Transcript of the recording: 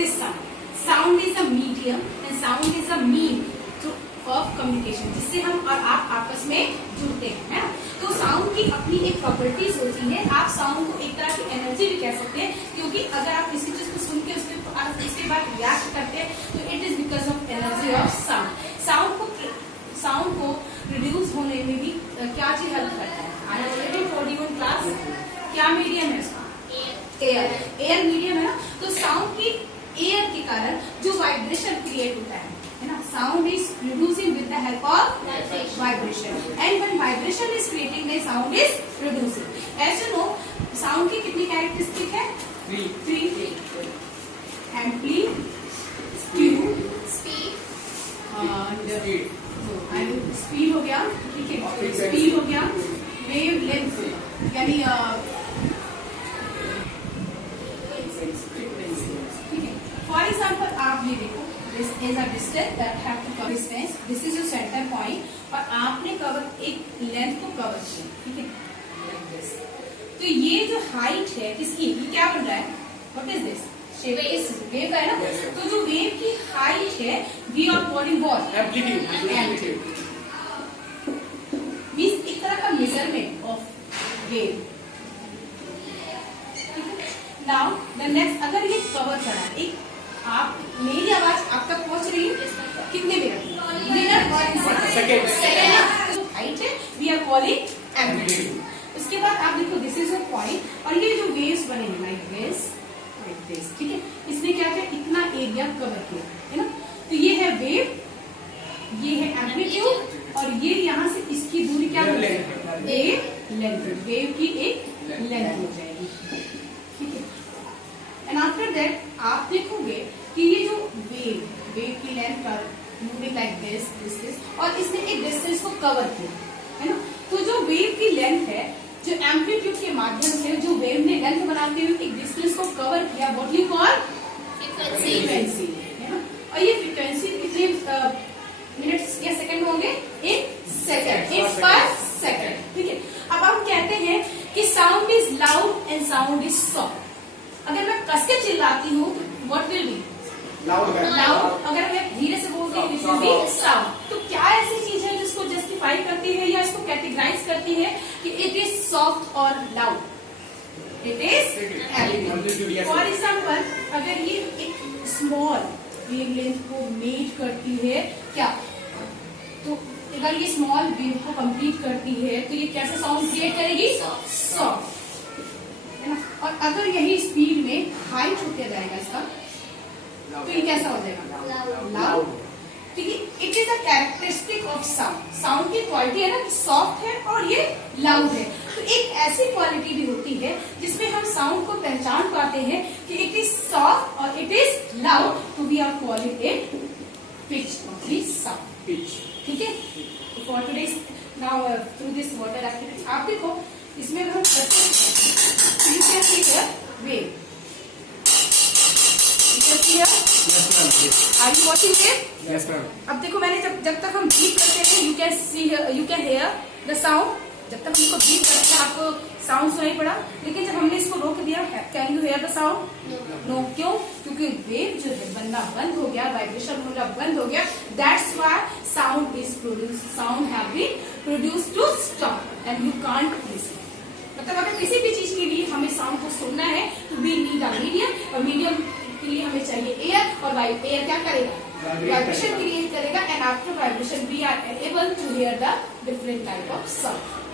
Sound is a medium and sound is a mean of communication, जिससे हम और आप आपस में जुड़ते हैं, है ना। तो साउंड की अपनी एक प्रॉपर्टीज होती है। आप साउंड को एक तरह की एनर्जी भी कह सकते हैं, क्योंकि अगर आप किसी चीज को सुन के उसके बाद रिएक्ट करते हैं तो it is because of energy of sound. Sound को रिड्यूस होने में भी क्या चीज हेल्प करता है? I already told you in class, क्या मीडियम है इसका? एयर मीडियम है ना। तो साउंड की एयर के कारण जो वाइब्रेशन क्रिएट होता है ना, sound is producing with the help of vibration, and when vibration is creating the sound is producing. As you know, sound की कितनी कैरेक्टरिस्टिक है? थ्री। एम्पलीट्यूड, स्पीड हो गया, ठीक है, स्पीड हो गया, वेव लेंथ यानी फॉर एग्जाम्पल आप ये देखो, this is a distance that have to cover distance, this is your centre point और आपने कवर एक लेंथ को कवर किया, ठीक है। तो ये जो हाइट है किसकी, ये क्या बन रहा है? What is this? इस वेव का है ना। तो जो वेव की हाइट है, we are calling what? Amplitude. Means एक तरह का measurement of wave. Now the next, अगर ये कवर करा एक, आप मेरी आवाज आप तक पहुंच रही है कितने मिनट और सेकेंड। हाइट है, वी आर कॉलिंग एम्पलीट्यूड। उसके बाद आप देखो, दिस इज अ पॉइंट और ये जो वेव्स बने हैं लाइक दिस, ठीक है, इसने क्या किया? इतना एरिया कवर किया, है ना। तो ये है वेव, ये है एम्पलीट्यूड और ये यहाँ से इसकी दूरी क्या हो जाएगी? एक लेंथ, वेव की एक लेंथ हो जाएगी, ठीक है। एंड आफ्टर दैट आप देखोगे कि ये जो वेव की लेंथ पर मूविंग लाइक दिस और इसने एक डिस्टेंस को कवर किया, है ना। तो जो वेव की लेंथ है, जो एम्पलीट्यूड के माध्यम से जो वेव ने लेंथ बनाते हुए एक डिस्टेंस को कवर किया, व्हाट यू कॉल? फ्रीक्वेंसी, है ना। और ये फ्रीक्वेंसी कितने मिनट्स या सेकंड होंगे? एक सेकंड, एक पर सेकंड, ठीक है। अब हम कहते हैं कि sound is loud and sound is soft. अगर मैं कस के चिल्लाती हूँ तो व्हाट विल बी? लाउड। अगर मैं धीरे से बोलती हूँ, दिस विल बी साउंड। तो क्या ऐसी चीज है जिसको जस्टिफाई करती है या इसको कैटेगराइज करती है कि इट इज सॉफ्ट और loud? It is amplitude. For example, अगर ये एक स्मॉल वेवलेंथ को मेट करती है क्या, तो अगर ये स्मॉल वेव को कंप्लीट करती है तो ये कैसे साउंड क्रिएट करेगी? सॉफ्ट, है ना। और अगर यही स्पीड में हाइट होते जाएगा इसका, तो ये कैसा हो जाएगा? लाउड, ठीक है। It is a characteristic of sound. Sound की क्वालिटी है ना कि सॉफ्ट है और ये लाउड है। तो एक ऐसी क्वालिटी भी होती है जिसमें हम साउंड को पहचान पाते हैं कि इट इज सॉफ्ट और इट इज लाउड, तो we are calling it pitch of the sound, ठीक है। For today now through this water activity आप देखो, इसमें हम wave, Are you watching it? Yes, ma'am. अब देखो, मैंने जब तक हम ब्रीथ करते हैं, you can hear the sound. जब तक हमको ब्रीथ करते हैं आपको साउंड सुनाई पड़ा, लेकिन जब हमने इसको रोक दिया, can you hear the sound? No. क्यों? क्योंकि वेव जो है बनना बंद हो गया, वाइब्रेशन होना बंद हो गया। That's why sound is produce, sound have been produce to stop and you can't listen. मतलब अगर किसी भी चीज के लिए हमें साउंड को सुनना है तो वी नीड अ मीडियम, और मीडियम के लिए हमें चाहिए एयर, और एयर क्या करेगा? वाइब्रेशन क्रिएट करेगा, and after vibration we are able to hear the different type of sound.